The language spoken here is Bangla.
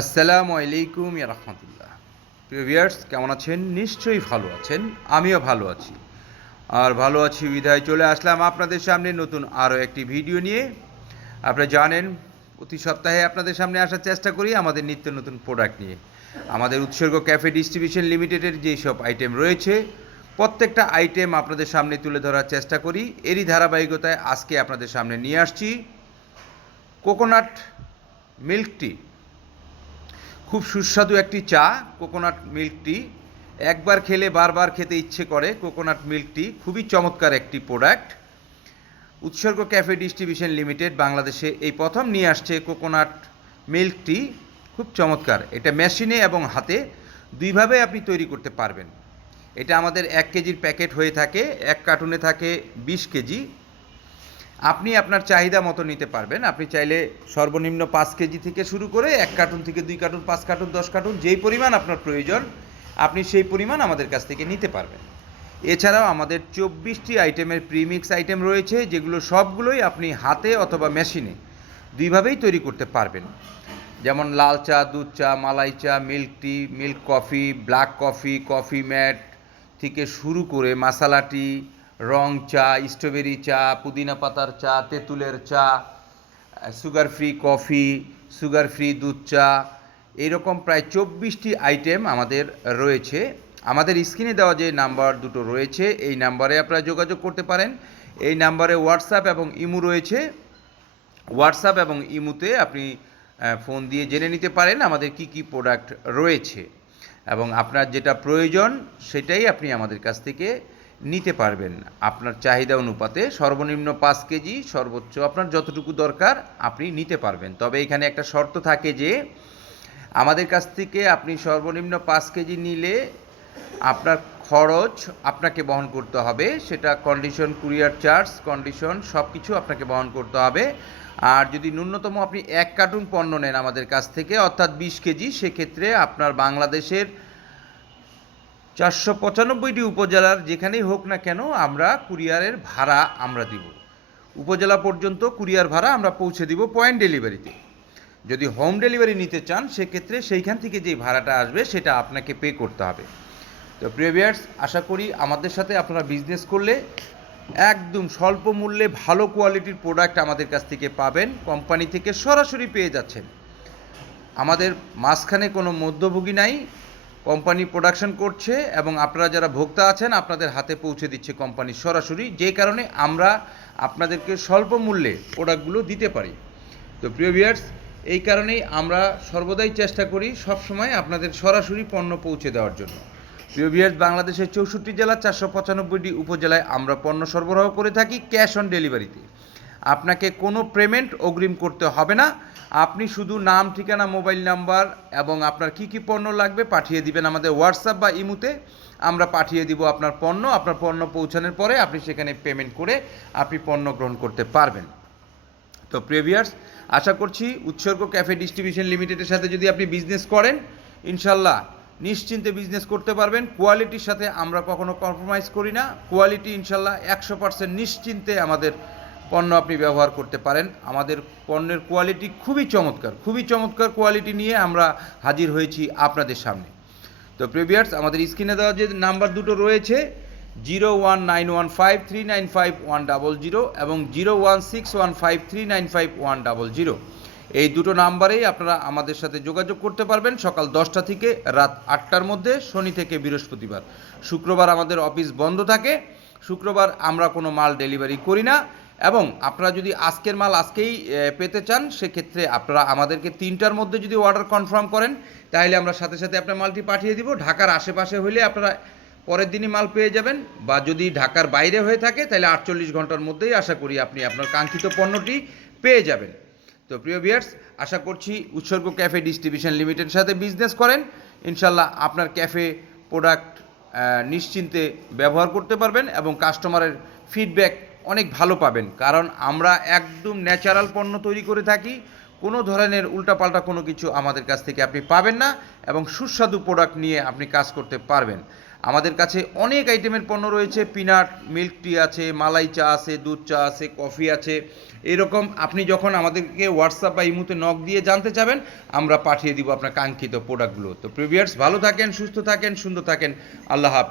আসসালামু আলাইকুম রহমতুল্লাহ। প্রিয় ভিউয়ার্স, কেমন আছেন? নিশ্চয়ই ভালো আছেন। আমিও ভালো আছি। আর ভালো আছি বিধায় চলে আসলাম আপনাদের সামনে নতুন আরও একটি ভিডিও নিয়ে। আপনারা জানেন, প্রতি সপ্তাহে আপনাদের সামনে আসার চেষ্টা করি আমাদের নিত্য নতুন প্রোডাক্ট নিয়ে। আমাদের উৎসর্গ ক্যাফে ডিস্ট্রিবিউশন লিমিটেডের যেই সব আইটেম রয়েছে, প্রত্যেকটা আইটেম আপনাদের সামনে তুলে ধরার চেষ্টা করি। এরই ধারাবাহিকতায় আজকে আপনাদের সামনে নিয়ে আসছি। Coconut milk tea. খুব সুস্বাদু একটি চা কোকোনাট মিল্ক টি একবার খেলে বারবার খেতে ইচ্ছে করে কোকোনাট মিল্ক টি খুবই চমৎকার একটি প্রোডাক্ট উৎসর্গ ক্যাফে ডিস্ট্রিবিউশন লিমিটেড বাংলাদেশে এই প্রথম নিয়ে আসছে কোকোনাট মিল্ক টি খুব চমৎকার। এটা মেশিনে এবং হাতে দুইভাবে আপনি তৈরি করতে পারবেন। এটা আমাদের এক কেজির প্যাকেট হয়ে থাকে, এক কার্টুনে থাকে বিশ কেজি। আপনি আপনার চাহিদা মতো নিতে পারবেন। আপনি চাইলে সর্বনিম্ন পাঁচ কেজি থেকে শুরু করে এক কার্টুন থেকে দুই কার্টুন, পাঁচ কার্টুন, দশ কার্টুন, যেই পরিমাণ আপনার প্রয়োজন, আপনি সেই পরিমাণ আমাদের কাছ থেকে নিতে পারবেন। এছাড়াও আমাদের চব্বিশটি আইটেমের প্রিমিক্স আইটেম রয়েছে, যেগুলো সবগুলোই আপনি হাতে অথবা মেশিনে দুইভাবেই তৈরি করতে পারবেন। যেমন লাল চা, দুধ চা, মালাই চা, milk tea, milk coffee, black coffee coffee mate থেকে শুরু করে মাসালা টি রং চা, স্ট্রবেরি চা, পুদিনা পাতার চা, তেঁতুলের চা, sugar free coffee, sugar free দুধ চা এইরকম প্রায় চব্বিশটি আইটেম আমাদের রয়েছে। আমাদের স্ক্রিনে দেওয়া যে নাম্বার দুটো রয়েছে, এই নাম্বারে আপনারা যোগাযোগ করতে পারেন। এই নাম্বারে হোয়াটসঅ্যাপ এবং ইমু রয়েছে। হোয়াটসঅ্যাপ এবং ইমুতে আপনি ফোন দিয়ে জেনে নিতে পারেন আমাদের কি কি প্রোডাক্ট রয়েছে। এবং আপনার যেটা প্রয়োজন, সেটাই আপনি আমাদের কাছ থেকে নিতে পারবেন। আপনার চাহিদা অনুপাতে সর্বনিম্ন পাঁচ কেজি সর্বোচ্চ আপনার যতটুকু দরকার আপনি নিতে পারবেন। তবে এখানে একটা শর্ত থাকে যে, আমাদের কাছ থেকে আপনি সর্বনিম্ন পাঁচ কেজি নিলে আপনার খরচ আপনাকে বহন করতে হবে। সেটা কন্ডিশন কুরিয়ার চার্জ কন্ডিশন সব কিছু আপনাকে বহন করতে হবে। আর যদি ন্যূনতম আপনি এক কার্টুন পণ্য নেন আমাদের কাছ থেকে, অর্থাৎ বিশ কেজি, সেক্ষেত্রে আপনার বাংলাদেশের চারশো পঁচানব্বইটি উপজেলার যেখানেই হোক না কেন আমরা কুরিয়ারের ভাড়া আমরা দিব। উপজেলা পর্যন্ত কুরিয়ার ভাড়া আমরা পৌঁছে দিব পয়েন্ট ডেলিভারিতে যদি হোম ডেলিভারি নিতে চান, সেক্ষেত্রে সেইখান থেকে যে ভাড়াটা আসবে, সেটা আপনাকে পে করতে হবে। তো প্রিভিয়ার্স আশা করি আমাদের সাথে আপনারা বিজনেস করলে একদম স্বল্প মূল্যে ভালো কোয়ালিটির প্রোডাক্ট আমাদের কাছ থেকে পাবেন। কোম্পানি থেকে সরাসরি পেয়ে যাচ্ছেন। আমাদের মাঝখানে কোনো মধ্যভোগী নাই। কোম্পানি প্রোডাকশন করছে এবং আপনারা যারা ভোক্তা আছেন, আপনাদের হাতে পৌঁছে দিচ্ছে কোম্পানি সরাসরি। যে কারণে আমরা আপনাদেরকে স্বল্প মূল্যে প্রোডাক্টগুলো দিতে পারি। তো প্রিয় ভিউয়ার্স, এই কারণেই আমরা সর্বদাই চেষ্টা করি সবসময় আপনাদের সরাসরি পণ্য পৌঁছে দেওয়ার জন্য। প্রিয় ভিউয়ার্স, বাংলাদেশের চৌষট্টি জেলা চারশো পঁচানব্বইটি উপজেলায় আমরা পণ্য সরবরাহ করে থাকি ক্যাশ অন ডেলিভারিতে। আপনাকে কোনো পেমেন্ট অগ্রিম করতে হবে না। আপনি শুধু নাম, ঠিকানা, মোবাইল নাম্বার এবং আপনার কি কি পণ্য লাগবে পাঠিয়ে দিবেন আমাদের হোয়াটসঅ্যাপ বা ইমুতে। আমরা পাঠিয়ে দিব আপনার পণ্য আপনার পণ্য পৌঁছানোর পরে আপনি সেখানে পেমেন্ট করে আপনি পণ্য গ্রহণ করতে পারবেন। তো প্রিভিয়ার্স আশা করছি উৎসর্গ ক্যাফে ডিস্ট্রিবিউশন লিমিটেডের সাথে যদি আপনি বিজনেস করেন ইনশাল্লাহ নিশ্চিন্তে বিজনেস করতে পারবেন। কোয়ালিটির সাথে আমরা কখনো কম্প্রোমাইজ করি না। কোয়ালিটি ইনশাল্লাহ একশো পার্সেন্ট নিশ্চিন্তে আমাদের পণ্য আপনি ব্যবহার করতে পারেন। আমাদের পণ্যের কোয়ালিটি খুবই চমৎকার খুবই চমৎকার কোয়ালিটি নিয়ে আমরা হাজির হয়েছি আপনাদের সামনে। তো প্রিভিয়ার্স আমাদের স্ক্রিনে দেওয়া যে নাম্বার দুটো রয়েছে zero one nine one five three nine five one double zero এবং zero one six one five three nine five one double zero এই দুটো নাম্বারেই আপনারা আমাদের সাথে যোগাযোগ করতে পারবেন সকাল দশটা থেকে রাত আটটার মধ্যে, শনি থেকে বৃহস্পতিবার। শুক্রবার আমাদের অফিস বন্ধ থাকে। শুক্রবার আমরা কোনো মাল ডেলিভারি করি না। এবং আপনারা যদি আজকের মাল আজকেই পেতে চান, সেক্ষেত্রে আপনারা আমাদেরকে তিনটার মধ্যে যদি অর্ডার কনফার্ম করেন তাহলে আমরা সাথে সাথে আপনার মালটি পাঠিয়ে দিব। ঢাকার আশেপাশে হইলে আপনারা পরের দিনই মাল পেয়ে যাবেন। বা যদি ঢাকার বাইরে হয়ে থাকে তাহলে আটচল্লিশ ঘণ্টার মধ্যেই আশা করি আপনি আপনার কাঙ্ক্ষিত পণ্যটি পেয়ে যাবেন। তো প্রিয় ভিয়ার্স আশা করছি উৎসর্গ ক্যাফে ডিস্ট্রিবিউশন লিমিটেডের সাথে বিজনেস করেন। ইনশাল্লাহ আপনার ক্যাফে প্রোডাক্ট নিশ্চিন্তে ব্যবহার করতে পারবেন এবং কাস্টমারের ফিডব্যাক অনেক ভালো পাবেন। কারণ আমরা একদম ন্যাচারাল পণ্য তৈরি করে থাকি। কোনো ধরনের উল্টাপাল্টা কোনো কিছু আমাদের কাছ থেকে আপনি পাবেন না এবং সুস্বাদু প্রোডাক্ট নিয়ে আপনি কাজ করতে পারবেন। আমাদের কাছে অনেক আইটেমের পণ্য রয়েছে। পিনাট মিল্ক টি আছে, মালাই চা আছে, দুধ চা আছে কফি আছে। এরকম আপনি যখন আমাদেরকে হোয়াটসঅ্যাপ বা ইমুতে নক দিয়ে জানতে চাবেন, আমরা পাঠিয়ে দিব আপনার কাঙ্ক্ষিত প্রোডাক্টগুলো তো প্রিভিয়ার্স ভালো থাকেন, সুস্থ থাকেন, সুন্দর থাকেন। আল্লাহ হাফেজ।